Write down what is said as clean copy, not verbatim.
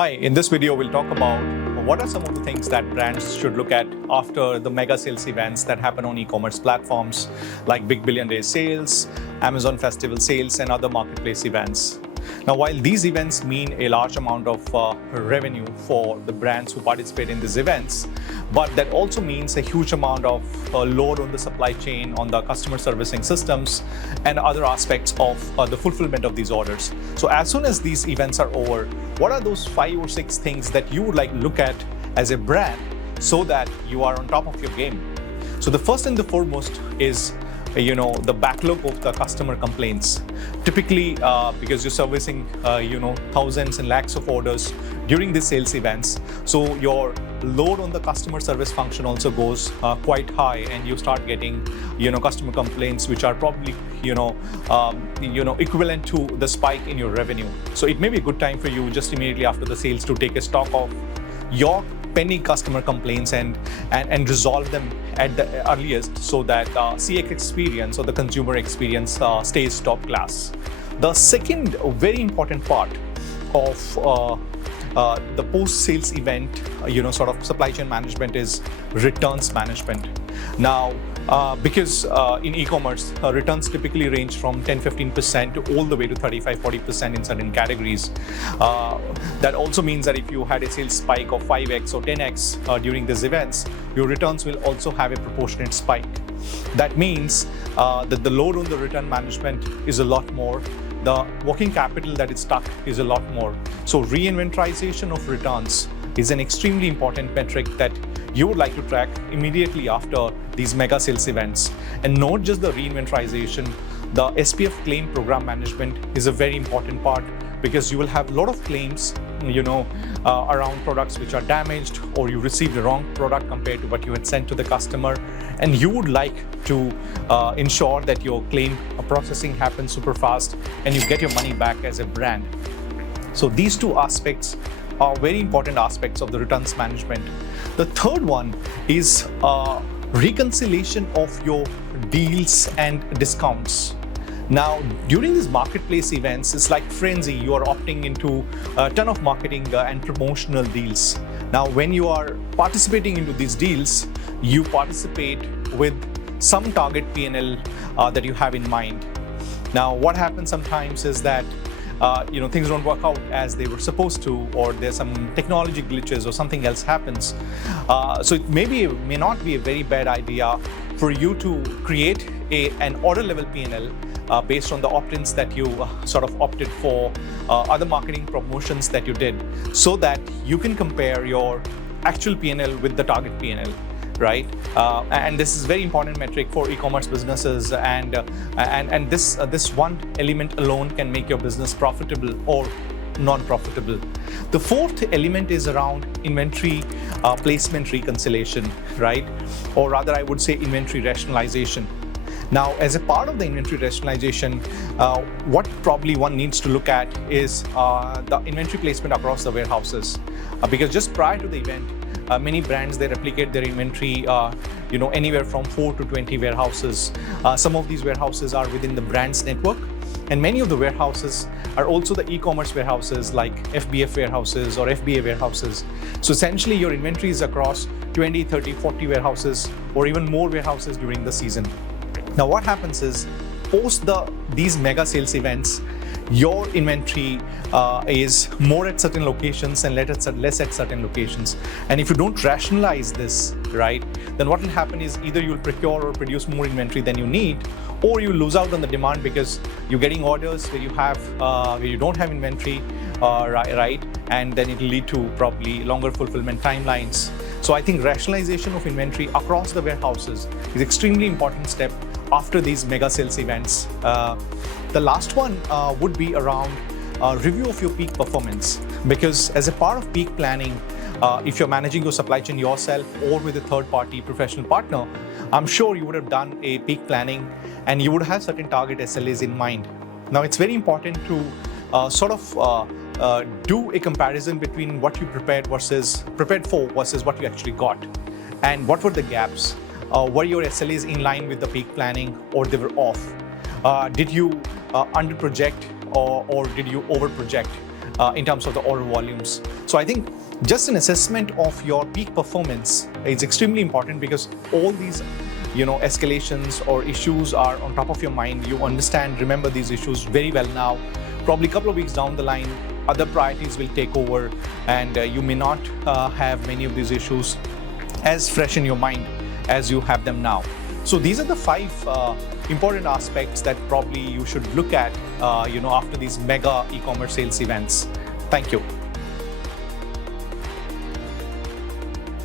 Hi, in this video we'll talk about what are some of the things that brands should look at after the mega sales events that happen on e-commerce platforms like Big Billion Day sales, Amazon Festival sales and other marketplace events. Now, while these events mean a large amount of revenue for the brands who participate in these events, but that also means a huge amount of load on the supply chain, on the customer servicing systems, and other aspects of the fulfillment of these orders. So as soon as these events are over, what are those 5 or 6 things that you would like to look at as a brand so that you are on top of your game? So the first and the foremost is the backlog of the customer complaints. Typically, because you're servicing thousands and lakhs of orders during the sales events, so your load on the customer service function also goes quite high, and you start getting customer complaints which are probably equivalent to the spike in your revenue. So it may be a good time for you just immediately after the sales to take a stock of your pending customer complaints and resolve them at the earliest, so that CX experience or the consumer experience stays top class. The second very important part of the post-sales event, sort of supply chain management is returns management. Now, because in e-commerce, returns typically range from 10-15% to all the way to 35-40% in certain categories. That also means that if you had a sales spike of 5x or 10x during these events, your returns will also have a proportionate spike. That means that the load on the return management is a lot more. The working capital that is stuck is a lot more. So re-inventorization of returns is an extremely important metric that you would like to track immediately after these mega sales events. And not just the re-inventorization, the SPF claim program management is a very important part, because you will have a lot of claims around products which are damaged, or you received the wrong product compared to what you had sent to the customer, and you would like to ensure that your claim processing happens super fast and you get your money back as a brand. So these two aspects are very important aspects of the returns management. The third one is reconciliation of your deals and discounts. Now, during these marketplace events, it's like frenzy. You are opting into a ton of marketing and promotional deals. Now, when you are participating into these deals, you participate with some target P&L that you have in mind. Now, what happens sometimes is that things don't work out as they were supposed to, or there's some technology glitches or something else happens. So it may not be a very bad idea for you to create an order level P&L based on the opt-ins that you sort of opted for, other marketing promotions that you did, so that you can compare your actual P&L with the target P&L, right? And this is a very important metric for e-commerce businesses, and this one element alone can make your business profitable or non-profitable. The fourth element is around inventory placement reconciliation, right? Or rather, I would say inventory rationalization. Now, as a part of the inventory rationalization, what probably one needs to look at is the inventory placement across the warehouses. Because just prior to the event, many brands, they replicate their inventory anywhere from 4 to 20 warehouses. Some of these warehouses are within the brand's network, and many of the warehouses are also the e-commerce warehouses like FBF warehouses or FBA warehouses. So essentially your inventory is across 20, 30, 40 warehouses or even more warehouses during the season. Now, what happens is, post these mega sales events, your inventory is more at certain locations and less at certain locations. And if you don't rationalize this, right, then what will happen is either you'll procure or produce more inventory than you need, or you lose out on the demand because you're getting orders where you don't have inventory, right, and then it will lead to probably longer fulfillment timelines. So I think rationalization of inventory across the warehouses is extremely important step after these mega sales events. The last one would be around review of your peak performance, because as a part of peak planning, if you're managing your supply chain yourself or with a third-party professional partner, I'm sure you would have done a peak planning and you would have certain target SLAs in mind. Now, it's very important to do a comparison between what you prepared for versus what you actually got, and what were the gaps. Were your SLAs in line with the peak planning, or they were off? Did you under project or did you over project? in terms of the order volumes. So I think just an assessment of your peak performance is extremely important, because all these escalations or issues are on top of your mind. You remember these issues very well now. Probably a couple of weeks down the line, other priorities will take over, and you may not have many of these issues as fresh in your mind as you have them now. So these are the 5 important aspects that probably you should look at after these mega e-commerce sales events. Thank you.